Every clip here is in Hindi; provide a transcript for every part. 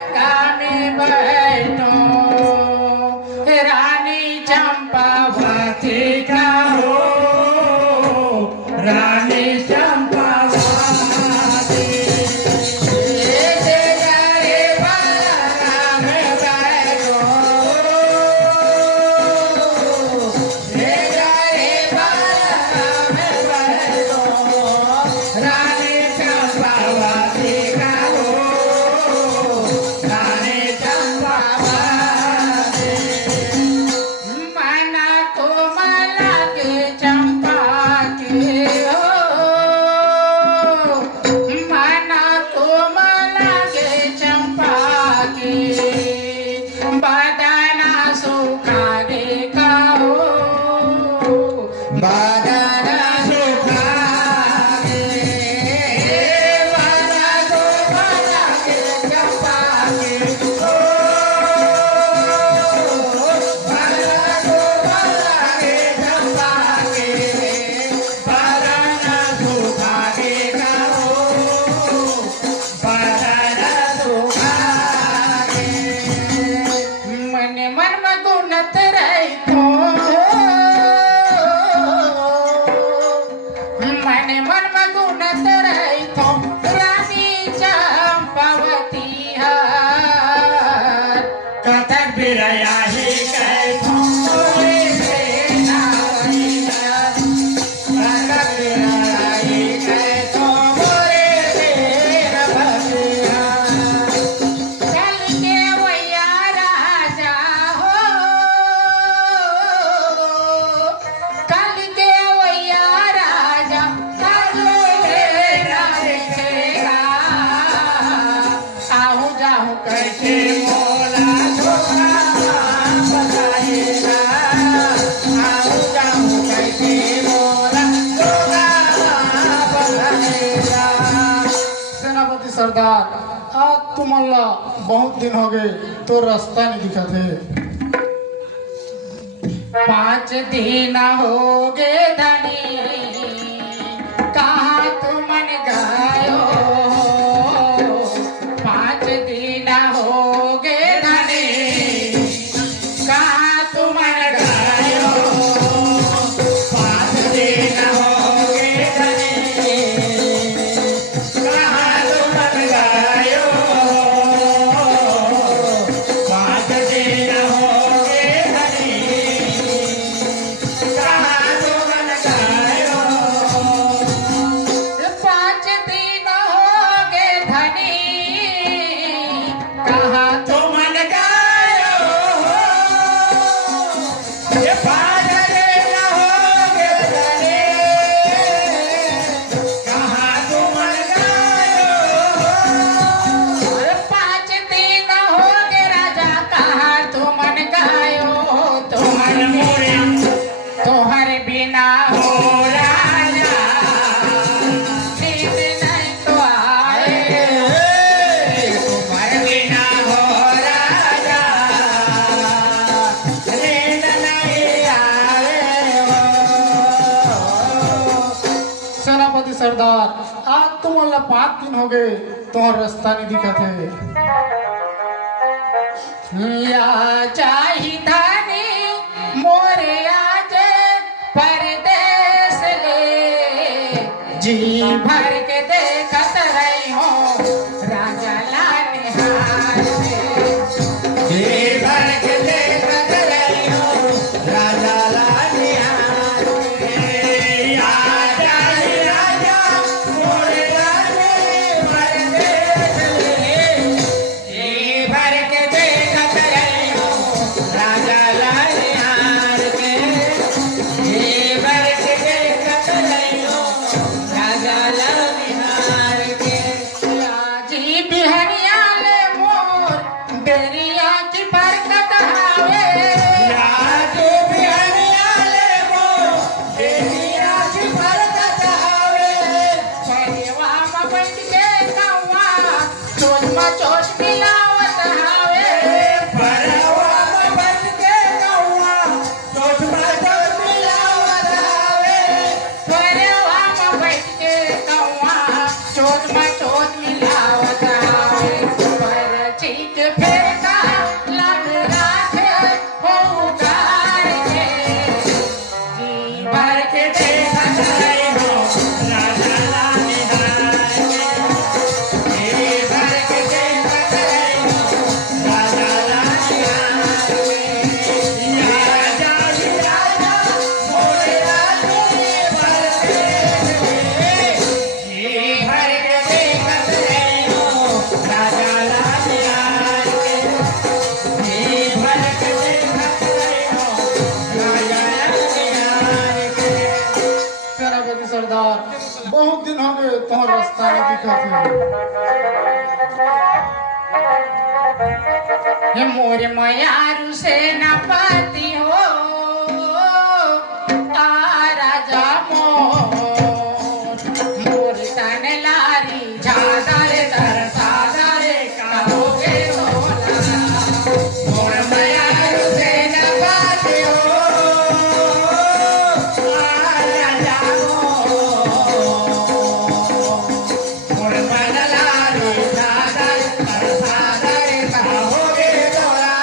गामे बैठो रानी चंपावती का हो रानी चंपावती रे बालाराम बैठो रे बालाराम बैठो रानी चंपावती का हो रानी चंपावती मना कोमला के चंपा के हो मना कोमला के चंपा के बदना सुखागे का हो बदना सुखागे मना कोमला के चंपा के हो मना कोमला के चंपा के बदना सुखागे का हो बदना सुखागे मन मन मगुनत रहितो मन मन मगुनत रहितो रानी चंपावती हार कथक बिरया ही कैथो रे नावैया कथक बिरया ही कैथो रे भैया कल के वैया राजा हो कल के वैया राजा कल मेरा देखेगा आहू जाहू कैसे मोला छोरा बताएगा आहू जाहू कैसे मोला छोरा बताएगा सेनापति सरदार आज तुम्हाला बहुत दिन हो गए तो रास्ता नहीं दिखा थे। 5 दिन हो गए धनी कहाँ तुमन गायो 5 दिन हो गए धनी कहाँ तुमन गायो 5 दिन हो गए धनी कहाँ तुमन गायो 5 दिन हो गए धनी कहाँ तुमन गायो 5 दिन हो गए धनी कहाँ तुमन गायो ये 5 दिन हो गए धनी कहाँ तुमन गायो 5 दिन हो गए राजा कहाँ तुमन गायो तुमन मोरे तोहर बिना हो राजा नींद नहीं तो आए तुम्हारे बिना हो राजा नींद नहीं आए हो सेनापति सरदार आज तुम्हाला 5 दिन हो गए तो रास्ता नहीं दिखा थे। या चाही धानी मोरे आज परदेस ले जी भर के देखत रही हो राजा लाल हार में जी भर के देखत रही हो राजा लाल हार में या चाही राजा मोरे आज परदेस ले जी भर के देखत रही हो राजा लाल हार के जी भर के देखत रही हो राजा लाल तो रास्ता नहीं दिखत हे मोर मयारू से न पाती हो आ राजा मोर मोर तन लारी झादारे दर सादारे कहोगे बोला मोर मयारू से न पाती हो आ राजा मोर मोर तन लारी झादारे दर सादारे कहोगे बोला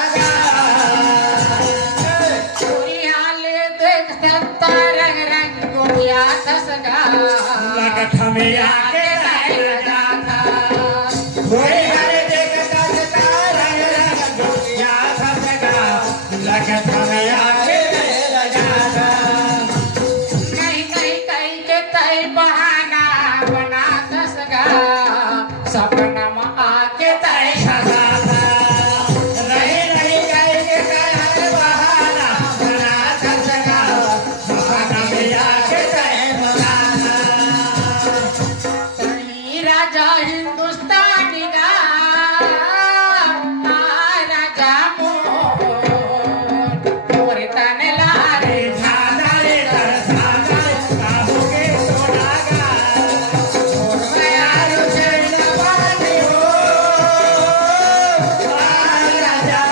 गोरियाले देख सकता रंग रंग गोरिया ससगा लगत हमें आगे लगा था गोरियाले देखता रंग रंग गोरिया ससगा लगत हमें आगे लगा था नहीं नहीं कहीं के तय बहाना बना ससगा सपना में आके तय सदा था रही नहीं गई के कहने बहाना बना ससगा सपना में आगे तय बनाना कहीं राजा हिंदुस्तानी का राजा मोर तन लारे सादारे दर सादारे कहोगे सोनागा मोर मयारू से न पाती हो राजा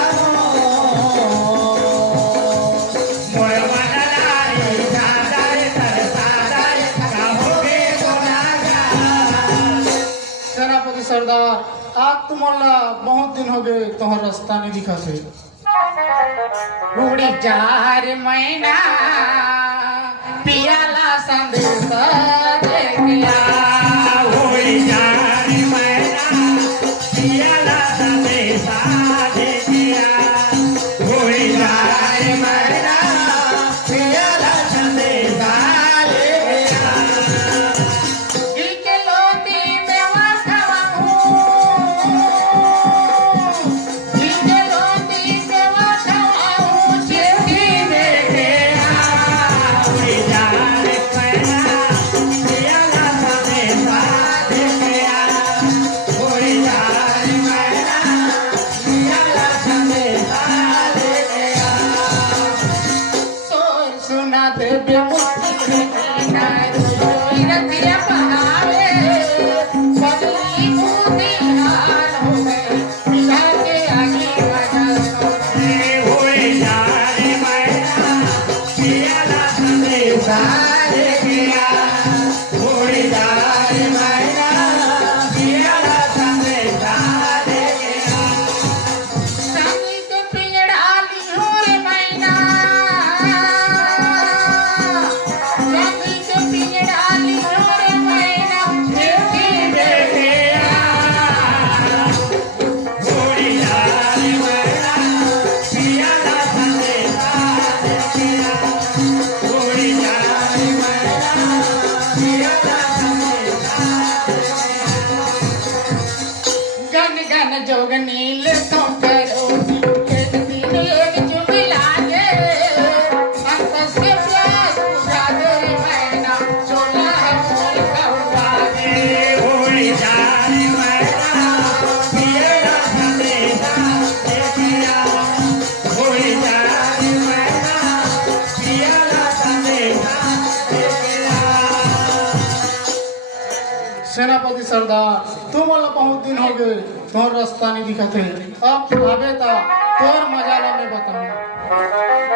मोर मनलारी सादारे दर सादारे कहोगे सोनागा सेनापति सरदार आज तुम्हारा बहुत दिन हो गए तो रास्ता नहीं दिखा थे उड़ी जार मैना पियाला संदेश दे गया होई जारी मैना पियाला संदेशा दे दिया होई जारी मैना पियाला संदेशा दे दिया इके लोटी में वाखवा हूँ इके लोटी में वाखवा हूँ चिट्ठी दे गया होई जारी मैना पियाला संदेशा दे दिया होई जारी मैना पियाला संदेशा दे दिया सोर सुना दे बेमुक्ति ना रोई रतिया बहावे बदली बूंदी हाल हो गए मिला के आगे बढ़ा होई जारी मैना पियाला संदेशा दे दिया होई जारी मैना पियाला संदेशा दे दिया चांदी के पिंजड़ाली हो रे मैना चांदी के पिंजड़ाली हो रे मैना चिट्ठी दे गया होई जारी मैना पियाला संदेशा दे दिया होई जारी मैना पियाला संदेशा गन गन जोग नील तो करो एक दिन एक चुमी लागे अंत से प्यास बुझा दे मैना सोना है फूल का होई जारी मैना पियाला संदेशा दे दिया होई जारी मैना पियाला संदेशा दे दिया सेनापति सरदार तुम्हारा बहुत दिन हो गए तो रास्ता नहीं दिखा थे अब आवे था तोर मजाला में बताऊं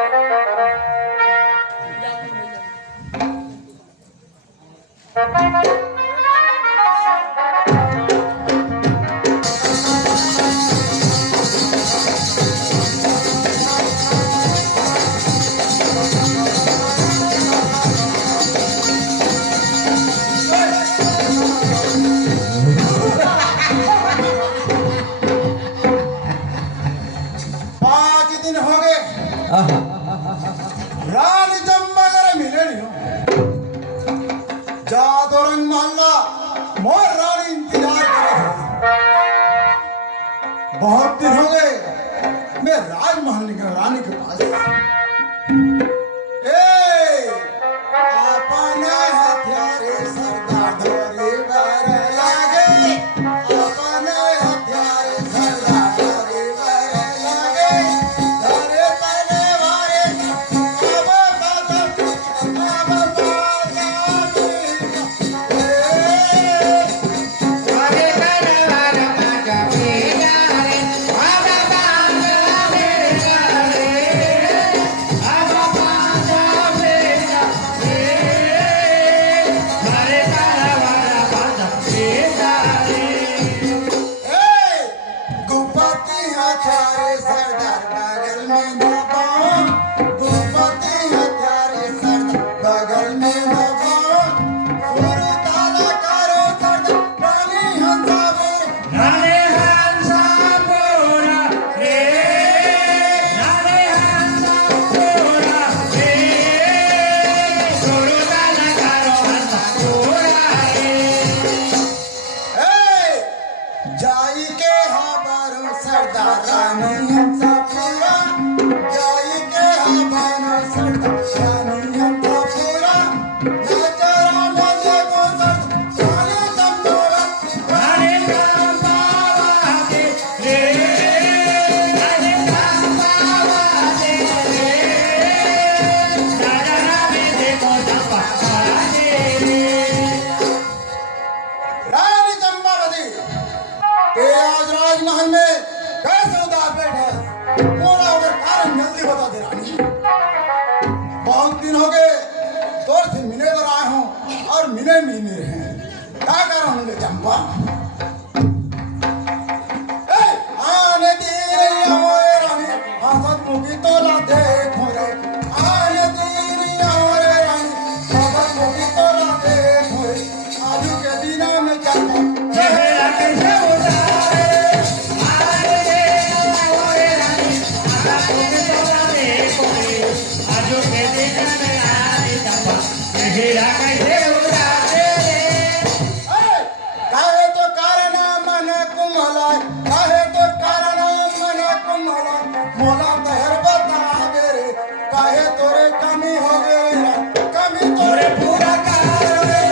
पाँच दिन हो गए रानी जम्मा करे मिले नहीं हो जादो रंग मोहल्ला मोर रानी इंतजार करे हो। बहुत दिन हो गए मैं राजमहल निकला रानी के पास ए अपने हथियारे सरदार धोरे बारे भूपति हथियारे सरदार बगल में दबाओ, भूपति हथियारे सरदार बगल में दबाओ, सुर ताला करो सरदार रानी हंसा बोल। राणे हंसा बोला रे, राणे हंसा बोला रे, सुरताला करो हंसा बोला रे। जाई के हबारो सरदार रानी हंसा पूरा, जाई के हबारो सरदार रानी हंसा पूरा, नजरा में देखो सरदार रानी चंदोरा। राणे हंसा वादे रे, राणे हंसा वादे रे, नजरा में देखो चंपा वादे रे। रानी चंपावती के आज राजमहल में कैसे उदास बैठे, मोड़ा होकर कारण जल्दी बता दे रानी। बहुत दिन हो गए तोर से मिले तो आए हूँ और मिले मिले हैं, क्या कर होंगे चंपा? आने दीनी हमारे रानी हसत मुखी तोला देखो रे, आने दीनी हमारे रानी हसत मुखी तोला देखो रे, आजू के दिना में चंपा चेहरा कैसे उतारे, आरे रे ओए रानी, आजा तुम तोला देखो रे, आजो के दिन में आए चंपा, चेहरा कैसे उतारे रे। काहे तो कारण मन कुमला, काहे तो कारण मन कुमला, मोला तहर बता दे रे, काहे तोरे कमी हो गई, कमी तोरे तोरे पूरा करो रे,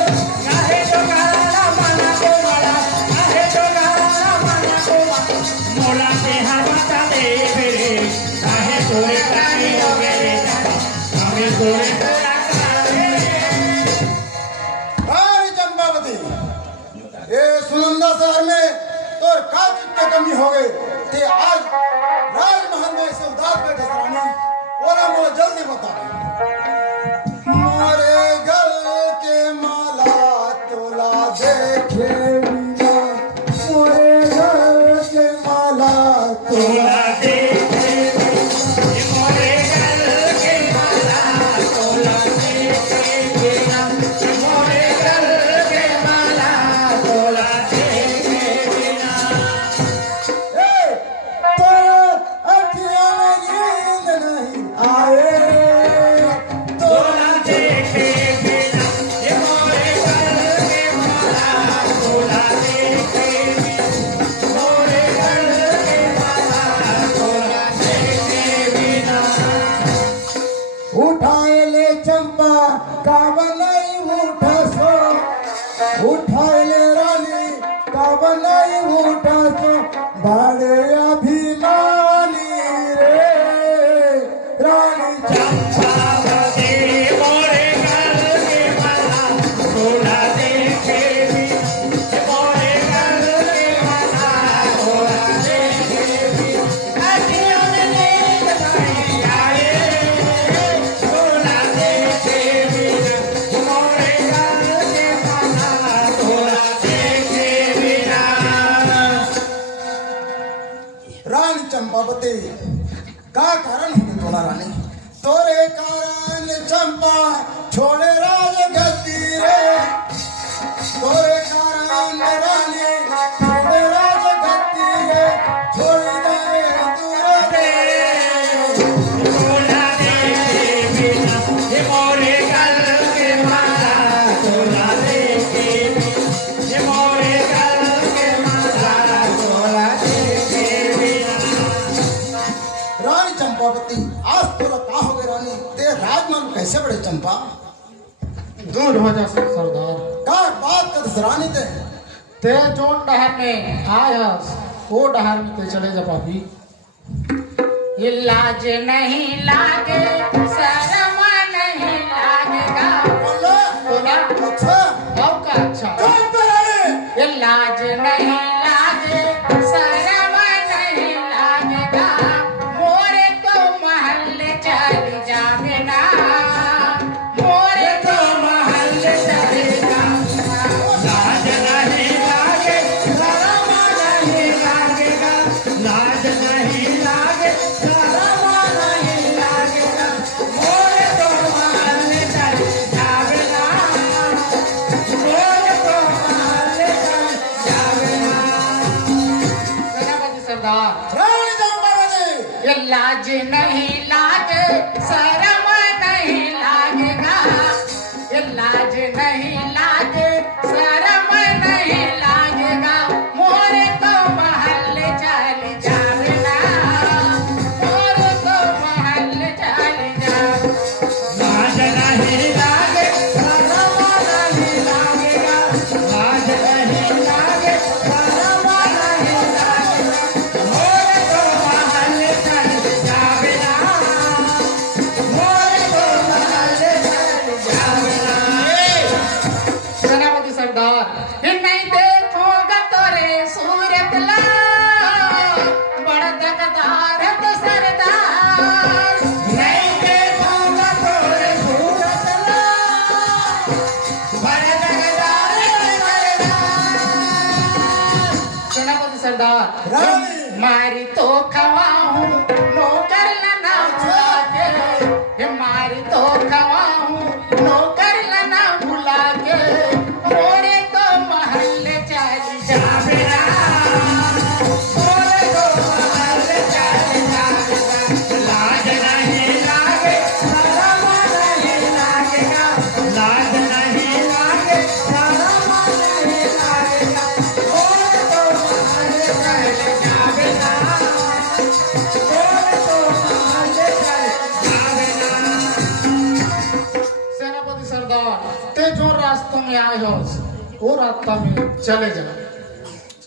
काहे तो काला मना को मारा, काहे तो काला मना को मारा, मोला से हर बता दे रे, काहे तोरे कमी हो गए चंपा, हमें तोरे पूरा करो रे। रानी चंपावती, ये सुनंदा शहर में तोर का कितने कमी हो गई, ते आज राजमहल में से उदास बैठे रानी, बोला मोला जल्दी बता। मोरे गल के माला तोला देखे बिना, मोरे गल के माला तोला तोला देखे ये मोरे गल के माला, तोला देखे बिना, ये मोरे गल के माला, तोला देखे बिना। तो अखियों में नींद नहीं आए, तो तोला देखे बिना, ये मोरे गल के माला, तोला देखे बिना, मोरे गल के माला, तोला देखे बिना। उठाए ले चंपा का बनाई उठा सो, उठाए ले रानी का बनाई उठा सो, बड़े अभिमानी रे रानी चंपावती मोरे गल के माला, तोला देखे बिना, ये मोरे गल के माला, तोला देखे बिना। अखियों में नींद नहीं आए, तोला देखे बिना, ये मोरे गल के माला, तोला देखे बिना। रानी चंपावती का कारण होगी तोला रानी, तोरे कारण चंपा छोड़े राज गद्दी रे, तोरे कारण रानी छोड़े राज गद्दी रे, छोड़ दे दूर रे। तोला देखे बिना, ये मोरे गल के माला, तोला देखे बिना, ये मोरे गल के माला, तोला देखे बिना। रानी चंपावती आज तोला का हो गए रानी, ते राजमहल में कैसे बड़े चंपा? दूर हो जा सरदार, का बात कर रानी ते जोन डहर में आयस वो डहर में ते चले जा पापी। ये लाज नहीं लागे, शर्म नहीं लागेगा, बोलो बोला अच्छा आओ का अच्छा कौन पे रानी? ये लाज नहीं लागे, शर्म नहीं लागेगा, मोरे तो महल चल जावे ना, मोरे तो महल चल जावे ना। लाज नहीं लागे, शरम नहीं लागेगा, रानी चंपावती ये लाज नहीं लागे शर्म नहीं लागेगा, ये लाज नहीं लागे शर्म नहीं लागेगा, मोरे तो महल चल जावेगा, मोरे तो महल चल जावे। लाज नहीं लागे शर्म नहीं लागेगा, लाज नहीं लागे शर्म नहीं लागेगा, मोरे तो महल चल जावेगा, मोरे तो महल चल जावेगा। सेनापति सरदार, ये नहीं देखोगा तोरे सूरत ला, बड़ा दकदार है तो सरदार। नहीं देखूंगा तोरे सूरत ला, बड़े जगदार सेनापति सरदार, रानी मारी तो खवाऊं नौकर लना भुला के, ये मारी तो खवाऊं नौकर लना भुला के, मोरे तो महल चल जावेगा, मोरे तो महल चल जावेगा। लाज नहीं लागे शर्म नहीं लागेगा, लाज नहीं लागे शर्म नहीं लागेगा, मोरे तो महल चल जावेगा, मोरे तो महल चल जावेगा। सेनापति सरदार, ते जो रास्ते में आए हो वो रास्ता में चले जाओ।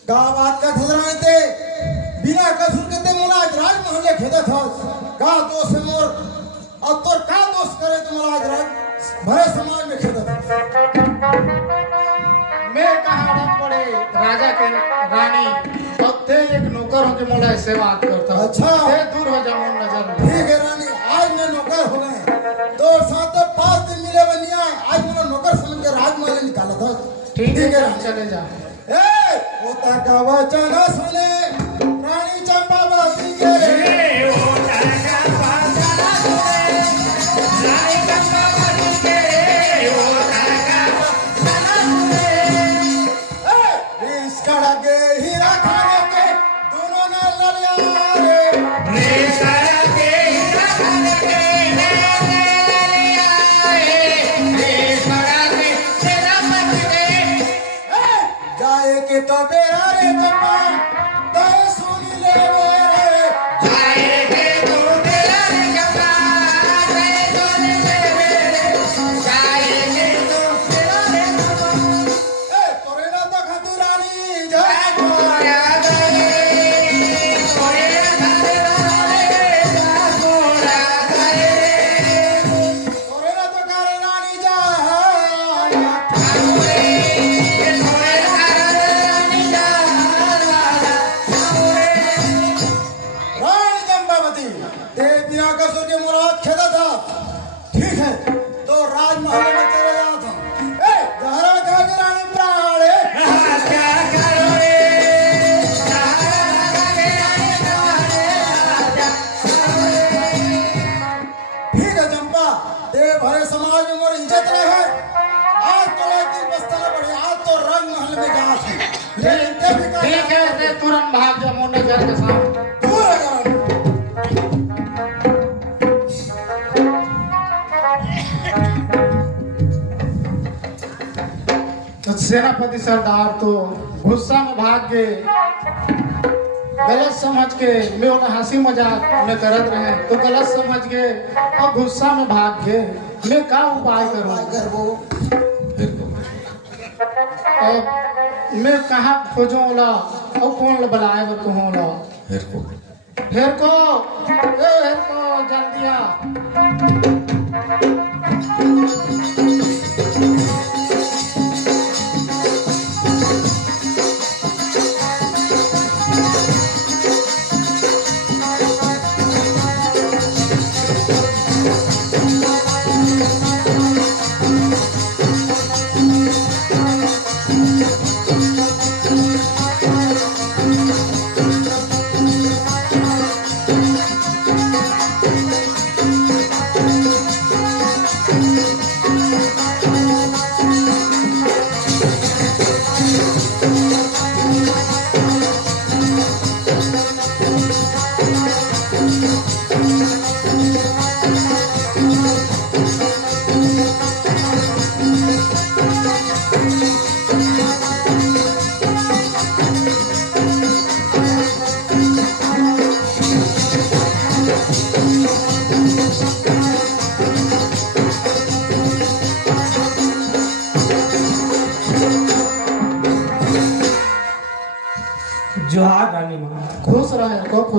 का बात का थजराने ते बिना कसुर के ते मोला आज राजमहल ले खेदत हस का दोष है मोर और तोर का दोष करे ते मोला आज राज भरे समाज में खेदत हस। मैं कहाँ रख पड़े राजा के रानी और ते एक नौकर होके मोला सेवा करता है। अच्छा। ते दूर हो जा मोर नजर में। ठीक है रानी, आज मैं नौकर हो गए तो साथ 5 दिन मिले बनिया, आज मेरा नौकर समझ के राजमहल से निकाला था। ठीक है रानी। चले जा। ए होता का वचन सुने रानी चंपावती के रे ओ तारा पासा सुने, रानी चंपावती के रे ओ तारा पासा सुने। इसका के हीरा खाने के दोनों ने ललिया रे रे तारा के हीरा खाने के जाए के तो बेरा रे चंपा दर सुनी ले रे जाए के तू मेरा रे चंपा, रे सोने मेरे, जाए के तू मेरा रे चंपा। तोरे ना तो खतु रानी जय गोरा गए, गोरे घरे रे, गोरा गए, तोरे ना तो करे रानी जा गोरे घरे रानी जा, गोरे। रानी चंपावती ते बिना कसुर के मुराद खेदा था। ठीक है तो राजमहल में चले जाओ तुम। धारण का के रानी प्राण क्या करो रे, सहारा लगे आए गाने राजा। ठीक है चंपा, ते भरे समाज में मोर इज्जत रहे। आज तो एक दिन बस्ता न पड़े, आज तो रंग महल में जा लेकिन ते भी कर ठीक है ते तुरंत भाग जा मोर नजर के सामने। दूर है रानी। तो सेनापति सरदार तो गुस्सा में भाग के गलत समझ के मैं उन्हें हंसी मजाक में करत रहे तो गलत समझ के और गुस्सा में भाग के मैं का उपाय करूं? अगर वो अब मैं कहाँ खोजूं ला और कौन बुलाए वो कहूँ ला फिर को जल्दी आ।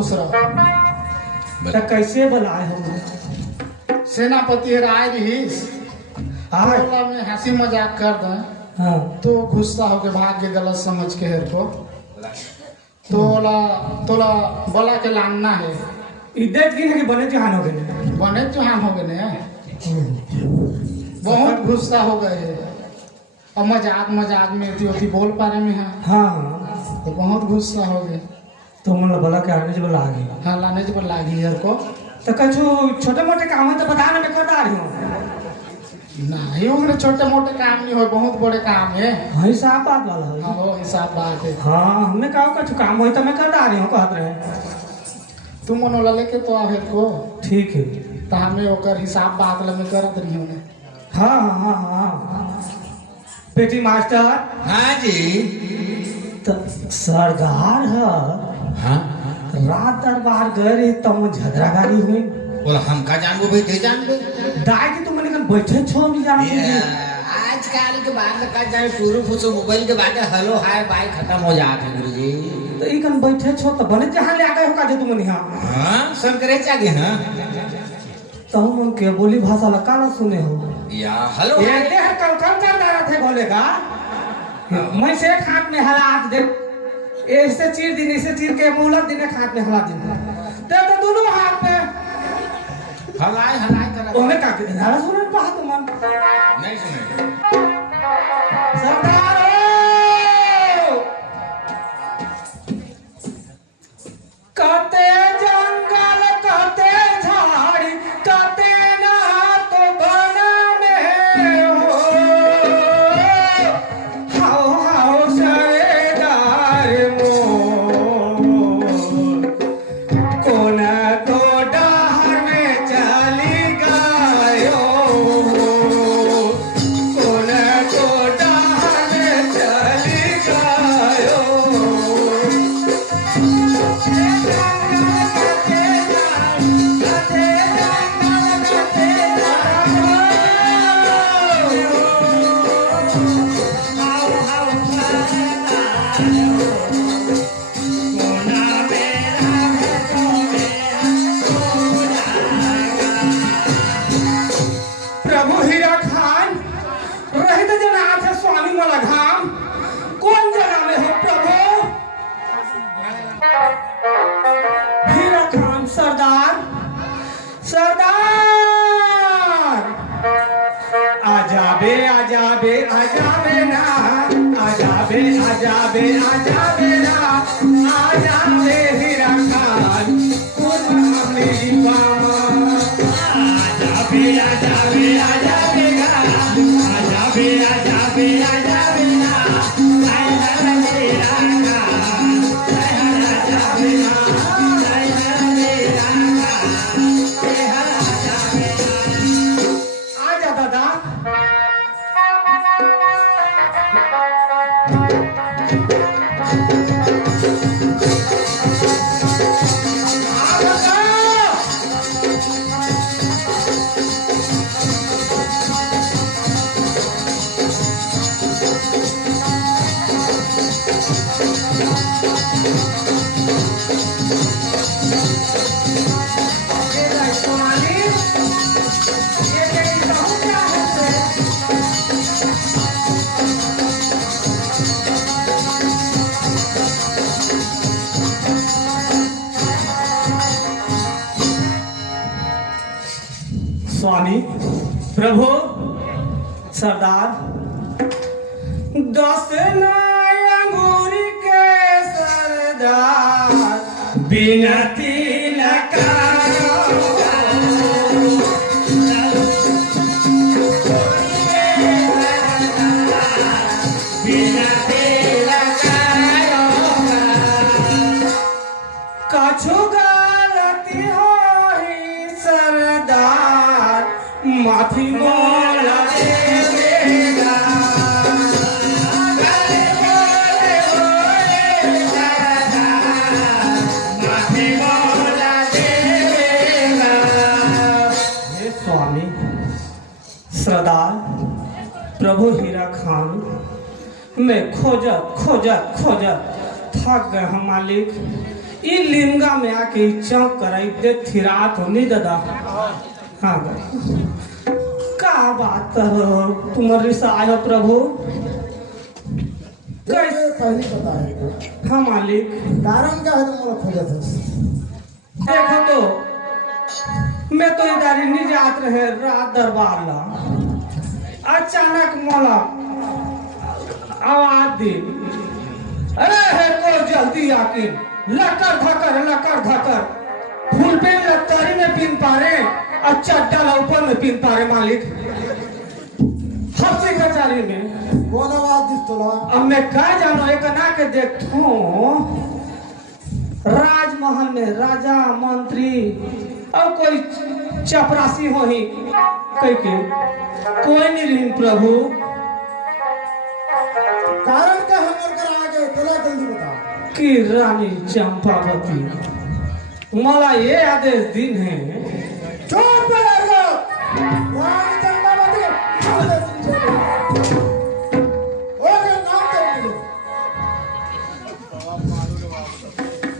खुश रहो। तो कैसे बुलाए हम? सेनापति राय रहीस आए टोला में हंसी मजाक कर दें हाँ तो गुस्सा होके भाग के गलत समझ के हेर को तोला तोला बोला के लानना है। इज्जत की नहीं बने जहान हो गए बने चौहान हो गए ने बहुत गुस्सा हो गए और मजाक मजाक में थी बोल पा रहे में हाँ हाँ तो बहुत गुस्सा हो गए। तो मतलब बोला के आने जो आ गई हाँ लाने जब लागी यार को तो कछु छोटे मोटे काम है तो बता ना मैं करता रही हूँ नहीं उन्हें छोटे मोटे काम नहीं हो बहुत बड़े काम है। हाँ साफ बात वाला है हाँ वो हिसाब बात है। हाँ हमने कहा कछु काम हो तो मैं करता रही हूँ कहते रहे तुम मनोला लेके तो आवे को ठीक है तो हमें ओकर हिसाब बात ला में करत रही हूँ। हाँ हाँ हाँ पेटी मास्टर हाँ जी। तो सरदार है हाँ रात दरबार गए रहे तब झगड़ा गाड़ी हुई बोला हम का जानबो भाई ते जानबे दाई के तुम मैंने बैठे छो नहीं जाना ये आजकल के बाद का जाए टूरू फूसो मोबाइल के बाद हेलो हाय बाय खत्म हो जाते हैं गुरुजी। तो इकन बैठे छो तो बने जहाँ ले आ गए हो का जो तुम नहीं हाँ शंकरे जागे हाँ तो हम के बोली भाषा ला काला सुने हो या हेलो ये देह कल कल कर रहा थे बोले का मैं से हाथ में हालात दे ऐसे चीर दिन ऐसे चीर के मूलत दिन हाथ में हालात दिन तो दोनों हाथ में हलाय हलाय कर ओमे का के धारा सुने पा तुम नहीं सुने सरदार कते जंगल कते झाड़ी कते ना तो बन में हो हाओ हाओ सरेदार मोर कोना तो डहर में चली गयो कोना तो डहर में चली गयो प्रभु हीरा खान रहित जनाथ स्वामी मलघाम कौन जना में हो प्रभु हीरा खान सरदार सरदार आजाबे आजाबे आजाबे ना आजाबे आजाबे आजाबे ना आजाबे हीरा खान कौन मेरी बाबा आजाबे आजाबे आजाबे ना आजाबे आजाबे आजाबे ना जय हर हीरा खान जय हर आजाबे ना जय हर हीरा खान जय हर आजाबे आजा दादा स्वामी प्रभु सरदार 10 अंगूर के सरदार बिनती लकारो बिनती लकारो कछु गलती होई सरदार माफी मोला देगा गले बोले होए सरदार माफी मोला देगा हे स्वामी सरदार प्रभु हीरा खान मैं खोजत खोजत खोजत थक गए हम मालिक ई लिमगा में आके चौक कराई दे थिरात होनी दादा। हाँ का बात करो तुम्हारी से आयो प्रभु कैसे पहली पता है तो हाँ मालिक कारण क्या है तुम लोग खोजे थे देखो तो मैं तो इधर ही नहीं जात रहे रात दरबार ला अचानक मोला आवाज दी अरे है को जल्दी आके लकर धकर फूल पे लतारी में पिन पारे और चड्डा ऊपर में पिन पारे मालिक हफ्ते कचारी में कौन आवाज दिस तोला अब मैं क्या जानो एक ना के देखूं राजमहल में राजा मंत्री और कोई चपरासी हो ही कह के कोई नहीं रही प्रभु कारण क्या हम और कर आगे तोला जल्दी बता कि रानी चंपावती मला ये आदेश दिन है चुप बैठ जाओ रानी चंपावती आदेश दीजिए और नाम दे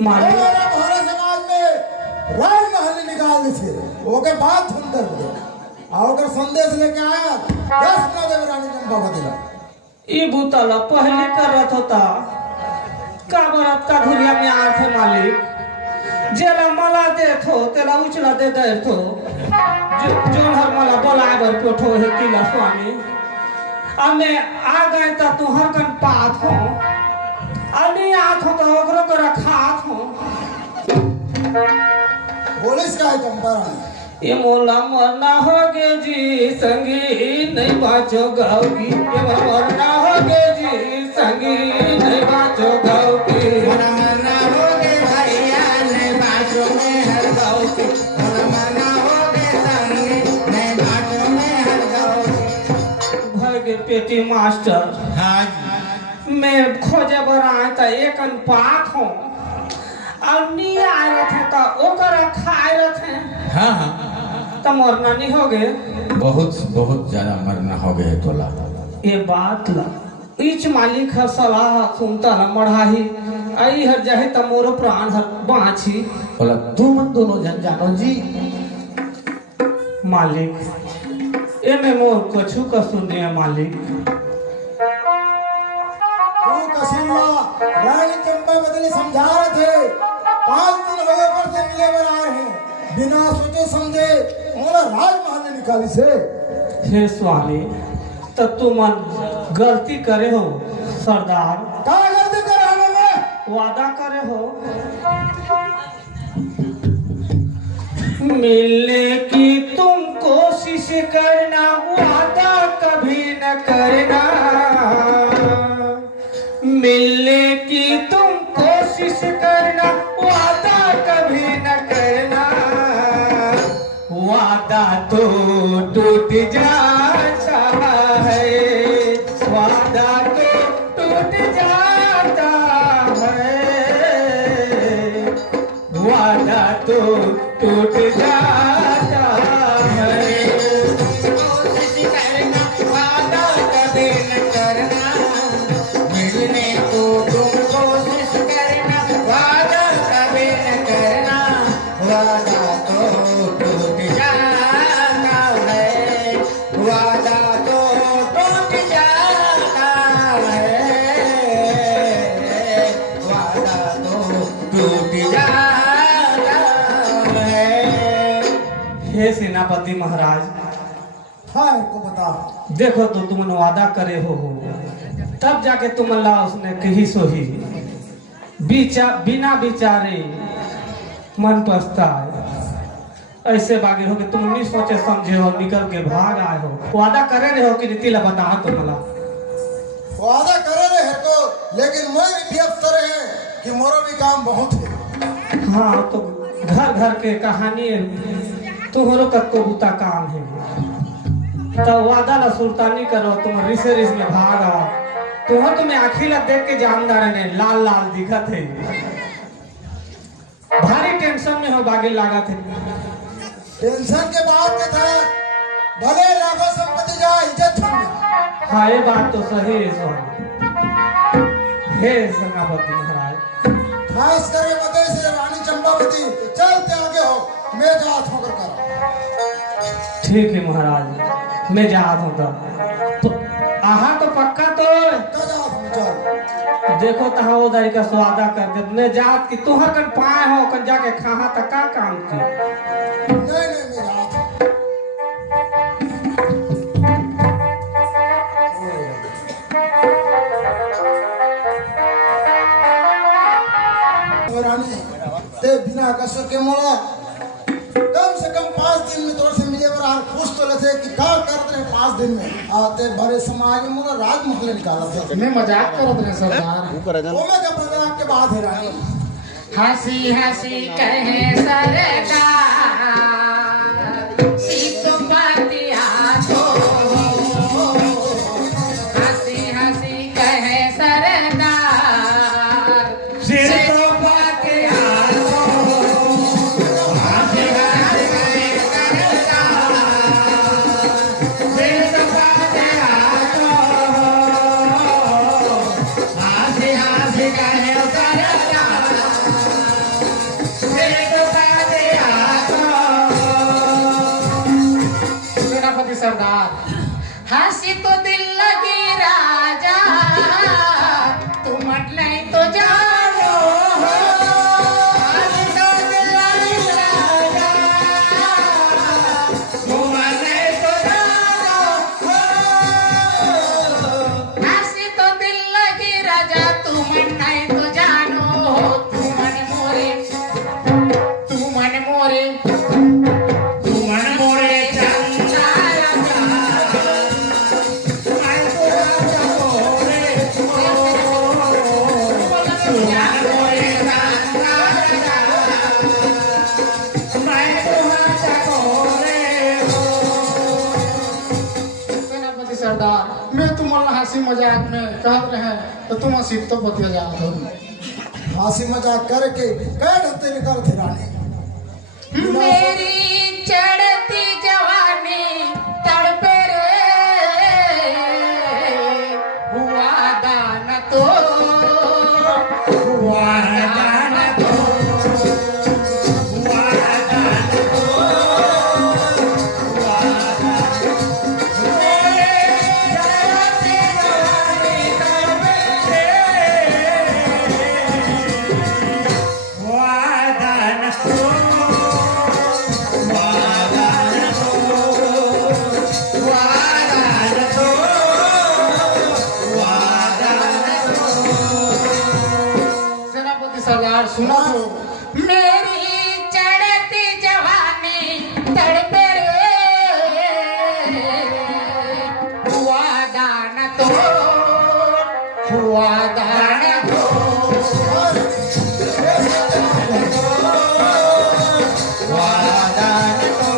मालिक हमारा भारत समाज में राजमहल निकाल दी थे ओके बाद सुंदर हो और संदेश लेके आया 10 नवंबर रानी चंपावती ला ये भूतला पहले करत होता का बरत का धुरिया में आए थे मालिक जेला मला देत हो तेला उचला दे दे तो जोन हर मला बोलाए बर पोठो है तिला स्वामी अमे आ गए ता तू हर कन पात हो अमी आत हो तो ओकरो को रखात हो पुलिस का है चंपा रानी ये मोला मरना होगे जी संगी नहीं बाचो गाओगी ये मरना होगे जी संगी नहीं बाचो गाओगी मना होगे भैया नहीं बाजू में हर गाँव के मना होगे संगी नहीं बाजू में हर गाँव के भगे पेटी मास्टर हाँ मैं खोजे बर आए था एक पात हूँ और नी आए रहे तो ओकर खाए रहे हाँ हाँ तो मरना नहीं हो गए बहुत बहुत ज्यादा मरना हो गए तोला ये बात ला इच मालिक हर सलाह सुनता न मढ़ाही आई हर जाहे त मोरो प्राण हर बाँची बोला तुम दोनों जन जानो जी मालिक ए में मोर कछु का सुनिए मालिक तू कसीला रानी चंपावती ने समझा रहे थे 5 दिन हो गए पर से मिले बर आ रहे हैं बिना सोचे समझे और राजमहल ने निकाली से हे स्वामी तो तुम गलती करे हो सरदार का गलती कराने में वादा करे हो मिलने की तुम कोशिश करना वादा कभी न करना मिलने की तुम कोशिश करना वादा कभी न करना वादा तो टूट जाता है वादा तो टूट जाता है वादा तो टूट जाता है कोशिश करना वादा कभी न करना मिलने को तुम कोशिश करना वादा कभी न करना वादा तो टूट जाता है वादा तो टूट जाता है वादा तो टूट जाता है हे सेनापति महाराज हाँ को बता देखो तो तुम वादा करे हो तब जाके तुम अल्लाह उसने कही सोही बिना विचारे मन पछताए ऐसे बागे हो कि तुम नहीं सोचे समझे हो निकल के भाग आए हो वादा करे रहे हो कि नीति ला बता तुम ला वादा करे रहे हैं तो लेकिन मैं भी अफसर है कि मोरो भी काम बहुत है हाँ तो घर घर के कहानी तुम्हारो कत्तो बुता काम है तो वादा ला सुल्तानी करो तुम रिसे रिस में भाग आओ तुम्हें आखिर ला देख के जानदार ने लाल लाल दिखत है भारी टेंशन में हो बागे लागत है टेंशन के बाद के था भले लाखों संपत्ति जाए इज्जत छूट जाए हाँ ये बात तो सही है स्वामी हे सेनापति महाराज खास करे बदे से रानी चंपावती चलते आगे हो मैं जात होकर कर ठीक है महाराज, मैं जात हूँ तो आहा तो पक्का तो जात में चल देखो तहा उधर का स्वादा कर दे, मैं जात की तुहर कन पाए हो कन जाके खाहा तक का काम की। नहीं नहीं मैं जात रानी ते बिना कसर के मोला कम से कम 5 दिन में तोर से मिले बराबर पूछ तो लेते कि का करते हैं 5 दिन में आते बड़े समाज में मोला राजमहल निकाला थे मैं मजाक करत रहे सरदार। वो मैं जब प्रजा के बाद है रानी हंसी हंसी कहे सरकार सीतुपतिया तो हंसी हंसी कहे सरकार सीतुपतिया तो हंसी हंसी कहे सरकार सीतुपतिया तो हंसी हंसी कहे सरकार सेनापति सरदार, हंसी तो दिल लगी राजा तुम नहीं तो जानो हंसी तो दिल लगी राजा तुम नहीं तो जानो हंसी तो दिल लगी राजा तुम नहीं तो जानो तुम मोरे चंदा राजा मैं तो राजा मोरे मोरे चंदा राजा मैं तो राजा मोरे सेनापति सरदार, मैं तुम्हारा हंसी मजाक में कहत रहे तो तुम हंसी तो बतिया जात हो। हंसी मजाक करके कह ढते निकल थे रानी मेरी चढ़ती जवानी तड़पे रे हुआ दान तो हुआ दान तो हुआ दान तो हुआ दान मेरी चढ़ती जवानी तड़पे रे हुआ दान तो सेनापति सरदार सुनो तो, मेरी चढ़ती जवानी तड़पे रे हुआ दान तो हुआ दान तो हुआ दान तो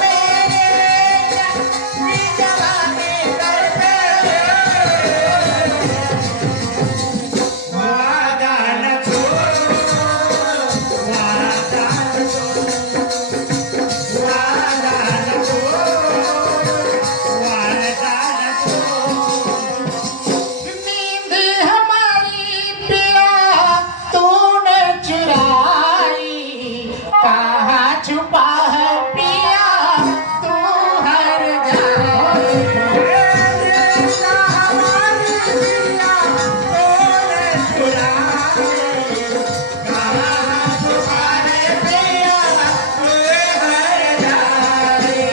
मेरी चढ़ती जवानी तड़पे नींद हमारी पिया तूने चुराई कहाँ छुपा है पिया तू हर जाए हमारी पिया तूने चुराई कहाँ छुपा है पिया तू हर जाए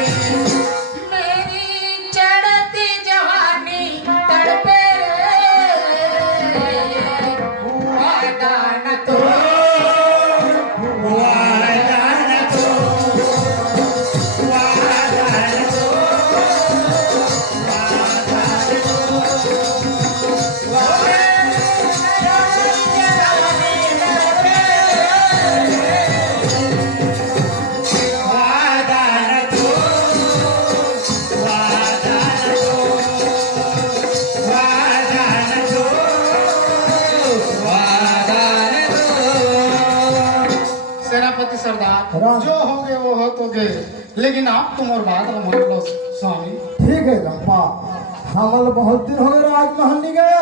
मेरी चढ़ती जवानी तड़पे रे हुआ दान तो हुआ दान तो हुआ दान तो सेनापति सरदार, राम। जो हो गए वो हो तो गए, लेकिन आप तुम और बात न मान लो स्वामी। ठीक है गप्पा हमल बहुत दिन हो गए राजमहल नहीं गए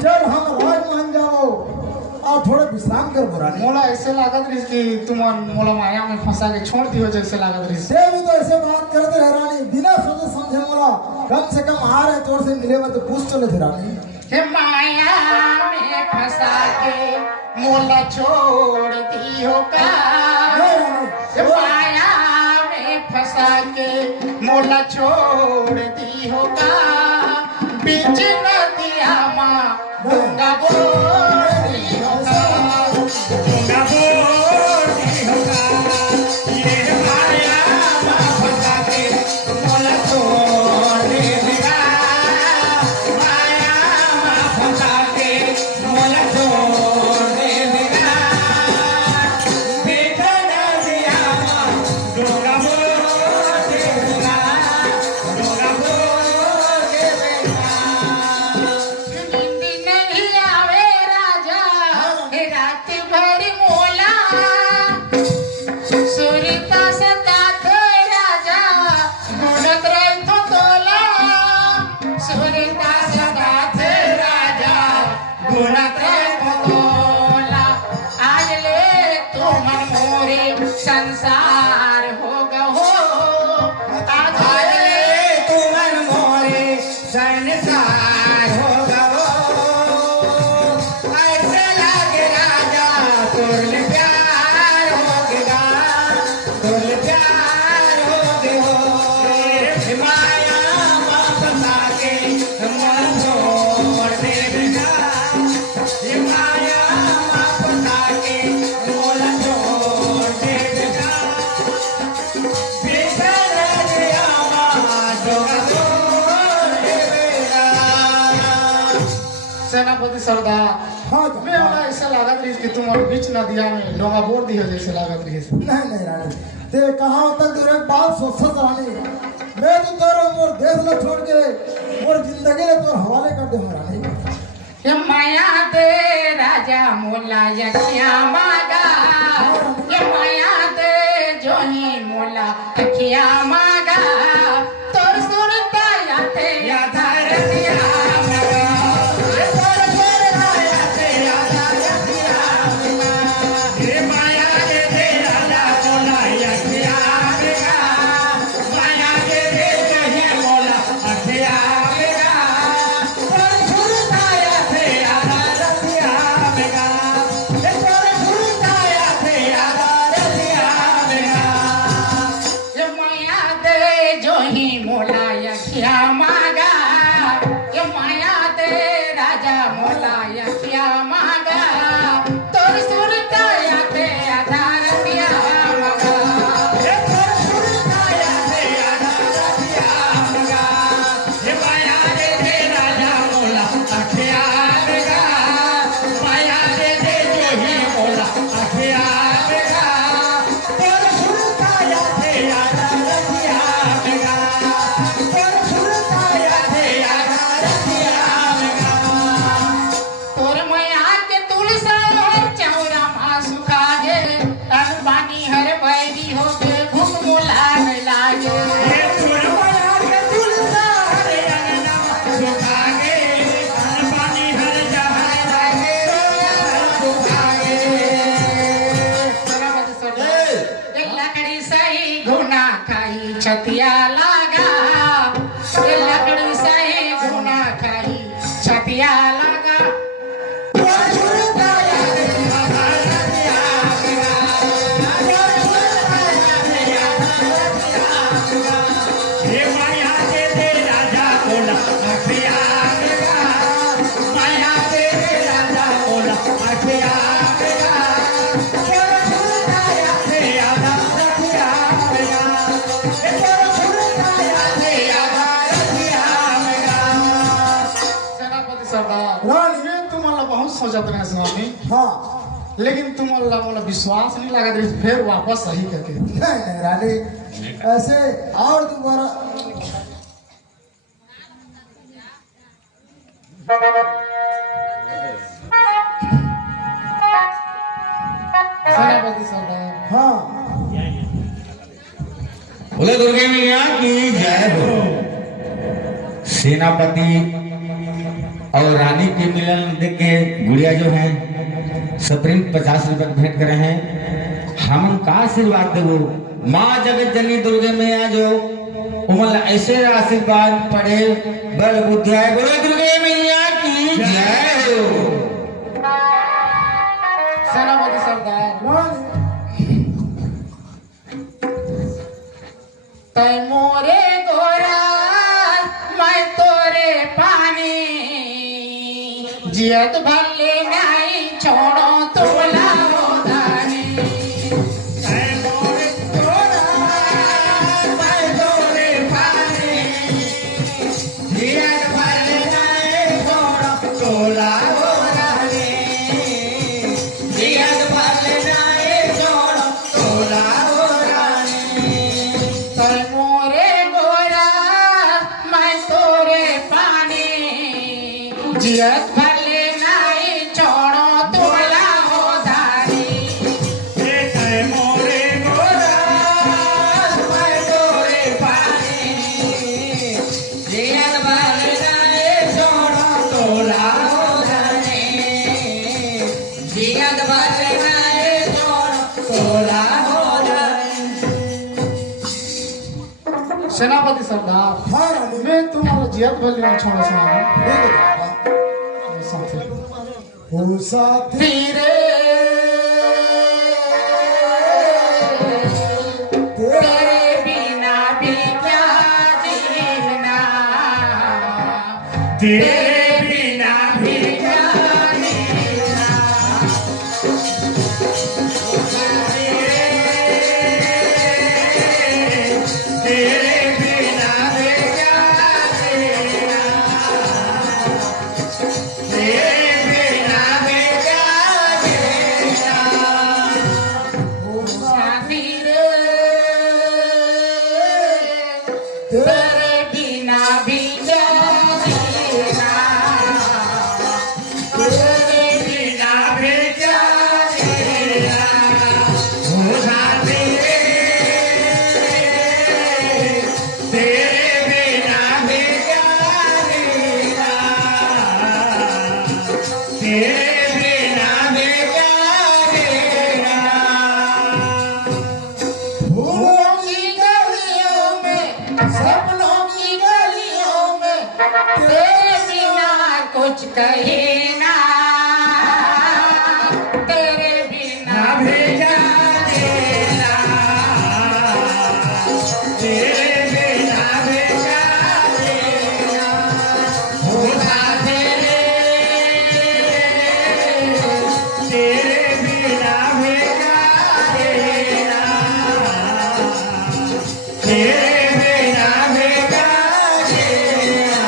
चल हम राजमहल जाओ और थोड़े विश्राम कर बुरानी मोला ऐसे लागत रही कि तुम मोला माया में फंसा के छोड़ दियो जैसे लागत रही से भी तो ऐसे बात करते रहे रानी बिना सोचे समझे मोला कम से कम आ रहे तोर से मिले तो पूछ तो नहीं रानी हे माया में फंसा के मोला छोड़ दी होगा। नहीं रानी हे माया में फंसा के मोला छोड़ दी होगा। बीच नदिया माँ गंगा बोली होगा। गंगा बोली होगा। ये माया में फंसा के मोला छोड़ देगा। माया में फंसा के मोला छोड़ देगा। बीच नदिया में गंगा बोली होगा। गंगा बोली होगा। नींद नहीं आवे राजा हे रात भर मोला। सुरता सतात राजा गुणत रहतो तोला। सुरता सतात राजा गुणत रहतो तोला। आज ले तुम मोरे संसार हो गहो। आज ले तुमन मोरे संसार हो गो ऐसे लागे राजा तुल प्यार हो गया तुल प्यार हो गयो माया फंसा के मन छोड़ देगा माया फंसा के मन छोड़ देगा सेनापति सरदार हाँ तो मैं हमरा ऐसा लागत रही कि तुम बीच नदिया में डोंगा बोर दियो जैसे लागत रही नहीं नहीं रानी ते कहाँ तक दूर एक बात सोचत रानी मैं तो तोर मोर देश ला छोड़ के मोर जिंदगी ले तोर हवाले कर दे रानी ये माया दे राजा मोला यखिया मागा। ये माया दे जोही मोला यखिया मागा। तोर सुरता याते यादा रतिया मागा। तोर सुरता याते यादा रतिया मागा। ये माया दे राजा मोला यखिया देगा। माया दे कहीं मोला अखिया देगा। तोर सुरता याते यादा रतिया देगा। ये तोर सुरता याते यादा रतिया देगा। ये माया दे जोही मोला यखिया मागा। ये माया दे राजा मोला यखिया मागा। तोर सुरता याते यादा रतिया मागा। ये तोर सुरता याते यादा रतिया देगा। ये माया दे राजा मोला अखिया देगा। माया दे जोही मोला अखिया देगा। तोर सुरता याते यादा रतिया देगा। तोर सुरता याते यादा रतिया देगा। तोर माया के तुलसा हर चौरा मा सुखा गे। तन पानी हर बैरी हो के घुम मोला न लागे। ये तोर माया के तुलसा हरे अंगना सुखागे। अन्न पानी हर जहाँ लागे। सुखागे। सेनापति सरदार ये लकड़ी सही गुना खाई छतिया लागा। ये लकड़ी सही गुना खाई छतिया लागा। तोर सुरता याते यादा रतिया देगा। तोर सुरता याते यादा रतिया देगा। ये माया दे राजा मोला अखिया देगा। माया दे राजा मोला अखिया देगा। तोर सुरता याते यादा रतिया देगा। ये तोर सुरता याते यादा रतिया देगा। सेनापति सरदार रानी ये तुम्हारा बहुत सोचत रहे स्वामी हाँ लेकिन तुम्हारा मोला विश्वास नहीं लागत रही फिर वापस सही करके नहीं नहीं रानी ऐसे और दोबारा सेनापति सरदार हाँ बोले दुर्गे मैया की जय हो। सेनापति और रानी के मिलन देख के गुड़िया जो है सप्रीम 50 रुपए का भेंट करे हैं। हमन का आशीर्वाद देवो माँ जगत जननी दुर्गे मैया जो उमल ऐसे आशीर्वाद पड़े बल बुद्धियाय बोले दुर्गे मैया की जय हो। सेनापति सरदार तय मोरे गोरा मैं तोरे पानी जियत भले नहीं छोड़ो तोला दानी जय मोरे गोरा मैं तोरे पानी जियत भले नहीं छोड़ो तोला दानी जियत भले नहीं छोड़ो तोला दानी तय मोरे गोरा मैं तोरे पानी जियत भले नहीं छोड़ो तोला दानी जय मोरे गोरा मैं तोरे पानी जियत भले नहीं छोड़ो तोला दानी जियत भले नहीं छोड़ो तोला दानी सेनापति सरदार हाँ रानी मैं तुम्हारा जियत भले नहीं छोड़ सकता ठीक है हो साथी तेरे तेरे बिना भी क्या जीना तेरे बिना भी जाने तेरे बिना भी जाने तेरे बिना भी जाने साथी रे तेरे बिना भी क्या जीना तेरे बिना भी जाने हो साथी रे तेरे बिना भी जाने तेरे बिना भी जाने फूलों की गलियों में सपनों की गलियों में तेरे बिना कुछ कहे ना तेरे बिना ना भेजा देना तेरे बिना भेजा देना होता तेरे तेरे बिना भेजा देना तेरे बिना भेजा देना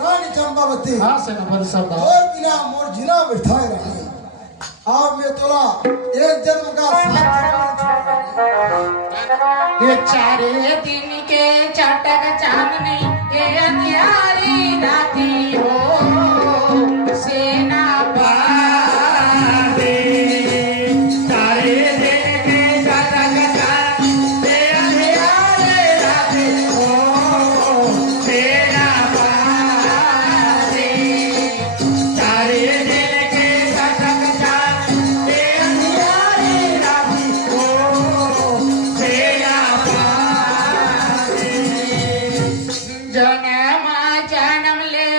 रानी चंपावती हाँ सेनापति सरदार और बिना मोर जिना बिठाए रहा आप में तोला एक जन्म का साथ ये चारे दिन के चटक चांदनी ये अंधियारी राती हो सेना पावे तारे दिन के सतक ते अंधियारे राते हो तेरा पावे तारे दिन के सतक ते अंधियारे राते हो तेरा पावे जन्म जन्म ले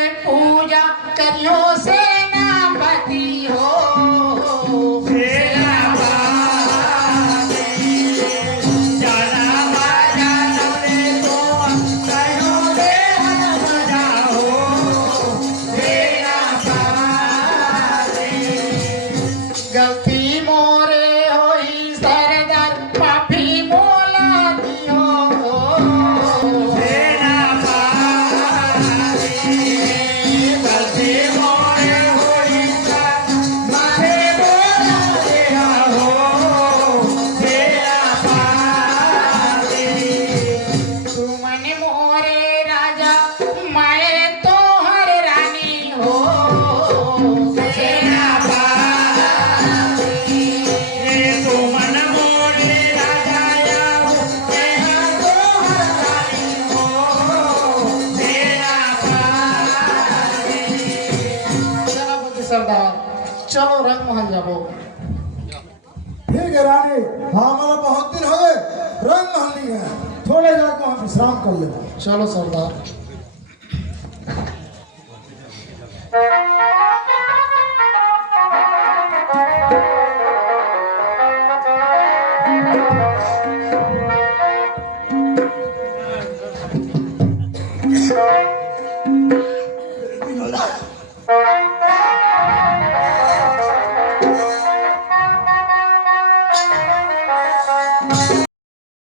हाँ मला बहुत दिन हो गए रंग महल नहीं है, थोड़े जाकर वहाँ विश्राम कर लेना। चलो सरदार।